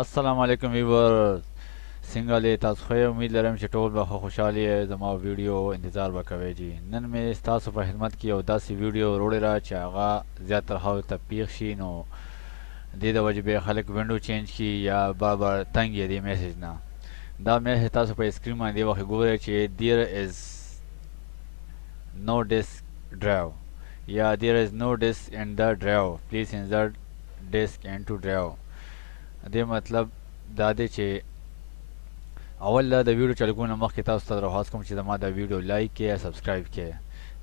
السلام علیکم ویور څنګه لې تاسو خو امید لرم چې ټول به خوشحالي یې زما ویډیو انتظار به کوئ جی نن مې ستاسو په خدمت کې یو داسې ویډیو وروړې ده چې هغه زیاتره خلکو ته پیښ شي نو دې د وجې به خلک وینډو چینج کړي یا بار بار تنګ یې دې میسیج نه دا میسیج تاسو په سکرین باندې وخت ګورئ چې there is no disk drive یا there is no disk in the drive please insert disk into drive دې مطلب دا دی چې اول د ویډیو چلګونه مخکې تاسو ته درخواست کوم چې زما دا ویډیو لایک کړئ یا سبسکرایب کړئ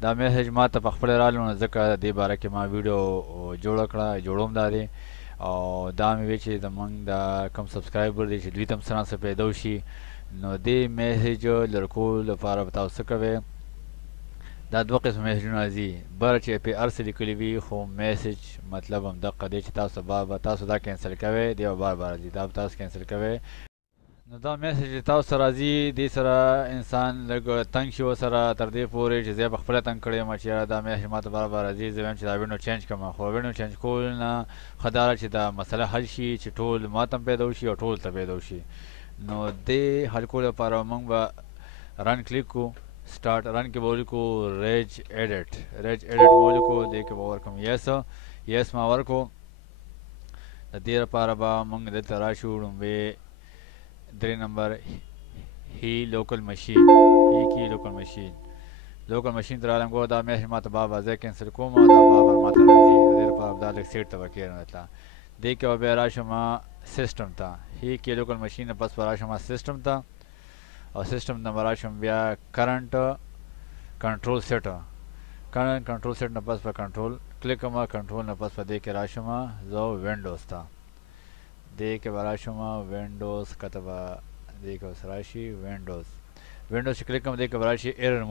دا میسیج ما ته په خپله راغلی نو ځکه دې باره کې ما ویډیو جوړه کړه جوړوم دا دی او دا مې وی چې زمونږ دا کوم سبسکرایبر دی چې دوی ته هم څه نه څه پیدا وشي نو دې میسیج لرکولو لپاره به تاسو څه کوئ دا دوه قسم میسیجونه راځي بره چې پې هر څه لیکلي وي خو میسیج مطلب همدغه دی چې تاسو دا کینسل کوئ دی به بار بار راځي دا به تاسو کینسل کوئ نو دا میسیج چې تاسو سره راځي دې سره انسان لږ تنګ شي ورسره تر دې پورې چې زه یې پخپله تنګ کړی یم چې یاره دا میسیج ما ته بار بار راځي زه وایم چې دا وینډو چینج کړم خو وینډو چینج کول نه ښه دا ده چې دا مسله حل شي چې ټول ما ته هم پیدا وشي او ټول ته پیدا وشي نو دې حل کولو لپاره موږ به رن کلیک کړو start run के बोल को raise edit बोल को दे के बावर कम यस मा वर को देर पार बा मंग दे तराशु बे 3 नंबर ही लोकल मशीन तरालम को दा मैसेज मात बाबा जे कैंसिल को मा दा बाबा मात राजी देर पार दा लेक सेट तब के नतला दे के बे राशमा सिस्टम था ही के लोकल मशीन बस पर राशमा सिस्टम था और सिस्टम नंबर राशम बया करंट कंट्रोल सेट न बस पर कंट्रोल क्लिक कमा कंट्रोल न बस पर दे के राशमा जो विंडोज था दे के राशमा विंडोज कतबा दे के राशि विंडोज क्लिक कम दे के राशि एरर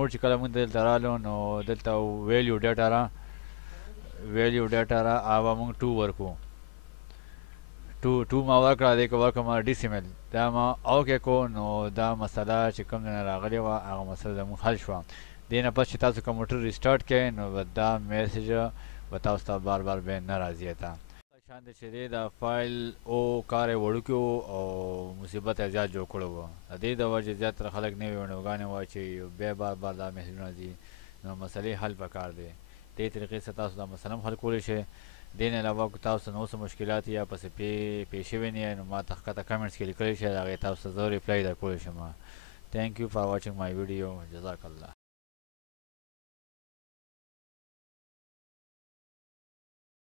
मोड कल मुंद दिल तरालो नो दिलता वैल्यू डाटा रा आवा मुंग 2 वर्को टू मा वर्क را دې که ورک ما ډیسیمل دا ما او کې کو نو دا مسله چې کوم نه راغلی وه هغه مسله زموږ حل شوه دې نه پس چې تاسو کمپیوټر ریسټارټ کړئ نو دا میسیج به تاسو ته بار بار بیا نه راځي ته شان دی چې دی دا فایل او کار یې وړوکی او مصیبت یې زیات جوړ کړی وه د دې د وجې زیاتره خلک نوې ویډیوګانې وایي چې بیا بار دا میسیجونه راځي نو مسلې حل پکار دی دې طریقې سره تاسو دا مسله هم حل کولی شئ دین علاوه که تاسو نو څه مشکلات یا پسې پیښ شوي نه نو ما ته ښکته کمنټس کې لیکلی شئ د هغې تاسو ته زه ریپلای درکولی شم تhank you for watching my video جزاک الله